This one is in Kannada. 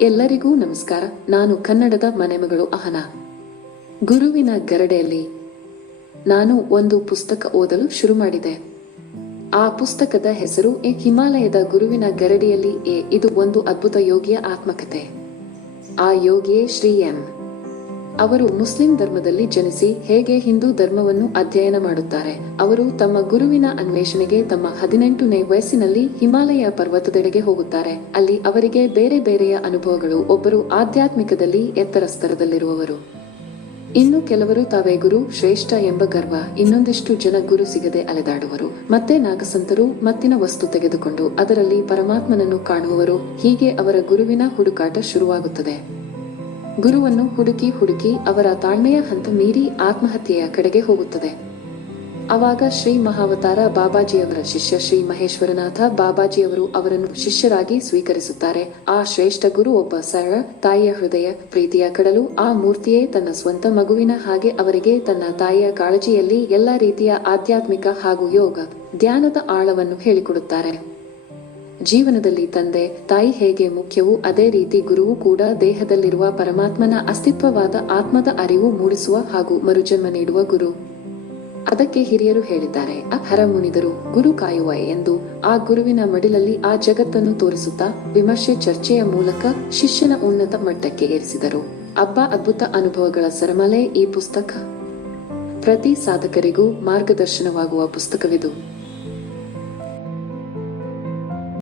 ಎಲ್ಲರಿಗೂ ನಮಸ್ಕಾರ. ನಾನು ಕನ್ನಡದ ಮನೆಮಗಳು ಅಹನಾ. ಗುರುವಿನ ಗರಡೆಯಲ್ಲಿ ನಾನು ಒಂದು ಪುಸ್ತಕ ಓದಲು ಶುರು ಮಾಡಿದೆ. ಆ ಪುಸ್ತಕದ ಹೆಸರು ಹಿಮಾಲಯದ ಗುರುವಿನ ಗರಡಿಯಲ್ಲಿ. ಇದು ಒಂದು ಅದ್ಭುತ ಯೋಗಿಯ ಆತ್ಮಕಥೆ. ಆ ಯೋಗಿಯೇ ಶ್ರೀ ಎಂ. ಅವರು ಮುಸ್ಲಿಂ ಧರ್ಮದಲ್ಲಿ ಜನಿಸಿ ಹೇಗೆ ಹಿಂದೂ ಧರ್ಮವನ್ನು ಅಧ್ಯಯನ ಮಾಡುತ್ತಾರೆ. ಅವರು ತಮ್ಮ ಗುರುವಿನ ಅನ್ವೇಷಣೆಗೆ ತಮ್ಮ 18ನೇ ವಯಸ್ಸಿನಲ್ಲಿ ಹಿಮಾಲಯ ಪರ್ವತದೆಡೆಗೆ ಹೋಗುತ್ತಾರೆ. ಅಲ್ಲಿ ಅವರಿಗೆ ಬೇರೆ ಬೇರೆಯ ಅನುಭವಗಳು. ಒಬ್ಬರು ಆಧ್ಯಾತ್ಮಿಕದಲ್ಲಿ ಎತ್ತರ ಸ್ತರದಲ್ಲಿರುವವರು, ಇನ್ನು ಕೆಲವರು ತಾವೇ ಗುರು ಶ್ರೇಷ್ಠ ಎಂಬ ಗರ್ವ, ಇನ್ನೊಂದಿಷ್ಟು ಜನ ಗುರು ಸಿಗದೆ ಅಲೆದಾಡುವರು, ಮತ್ತೆ ನಾಗಸಂತರು ಮತ್ತಿನ ವಸ್ತು ತೆಗೆದುಕೊಂಡು ಅದರಲ್ಲಿ ಪರಮಾತ್ಮನನ್ನು ಕಾಣುವವರು. ಹೀಗೆ ಅವರ ಗುರುವಿನ ಹುಡುಕಾಟ ಶುರುವಾಗುತ್ತದೆ. ಗುರುವನ್ನು ಹುಡುಕಿ ಅವರ ತಾಳ್ಮೆಯ ಹಂತ ಮೀರಿ ಆತ್ಮಹತ್ಯೆಯ ಕಡೆಗೆ ಹೋಗುತ್ತದೆ. ಆವಾಗ ಶ್ರೀ ಮಹಾವತಾರ ಬಾಬಾಜಿಯವರ ಶಿಷ್ಯ ಶ್ರೀ ಮಹೇಶ್ವರನಾಥ ಬಾಬಾಜಿಯವರು ಅವರನ್ನು ಶಿಷ್ಯರಾಗಿ ಸ್ವೀಕರಿಸುತ್ತಾರೆ. ಆ ಶ್ರೇಷ್ಠ ಗುರು ಒಬ್ಬ ಸರಳ ತಾಯಿಯ ಹೃದಯ ಪ್ರೀತಿಯ ಕಡಲು. ಆ ಮೂರ್ತಿಯೇ ತನ್ನ ಸ್ವಂತ ಮಗುವಿನ ಹಾಗೆ ಅವರಿಗೆ ತನ್ನ ತಾಯಿಯ ಕಾಳಜಿಯಲ್ಲಿ ಎಲ್ಲ ರೀತಿಯ ಆಧ್ಯಾತ್ಮಿಕ ಹಾಗೂ ಯೋಗ ಧ್ಯಾನದ ಆಳವನ್ನು ಹೇಳಿಕೊಡುತ್ತಾರೆ. ಜೀವನದಲ್ಲಿ ತಂದೆ ತಾಯಿ ಹೇಗೆ ಮುಖ್ಯವೋ ಅದೇ ರೀತಿ ಗುರುವು ಕೂಡ ದೇಹದಲ್ಲಿರುವ ಪರಮಾತ್ಮನ ಅಸ್ತಿತ್ವವಾದ ಆತ್ಮದ ಅರಿವು ಮೂಡಿಸುವ ಹಾಗೂ ಮರುಜನ್ಮ ನೀಡುವ ಗುರು. ಅದಕ್ಕೆ ಹಿರಿಯರು ಹೇಳಿದ್ದಾರೆ, ಹರ ಮುನಿದರು ಗುರು ಕಾಯುವ ಎಂದು. ಆ ಗುರುವಿನ ಮಡಿಲಲ್ಲಿ ಆ ಜಗತ್ತನ್ನು ತೋರಿಸುತ್ತಾ ವಿಮರ್ಶೆ ಚರ್ಚೆಯ ಮೂಲಕ ಶಿಷ್ಯನ ಉನ್ನತ ಮಟ್ಟಕ್ಕೆ ಏರಿಸಿದರು. ಅದ್ಭುತ ಅನುಭವಗಳ ಸರಮಾಲೆ ಈ ಪುಸ್ತಕ. ಪ್ರತಿ ಸಾಧಕರಿಗೂ ಮಾರ್ಗದರ್ಶನವಾಗುವ ಪುಸ್ತಕವಿದು.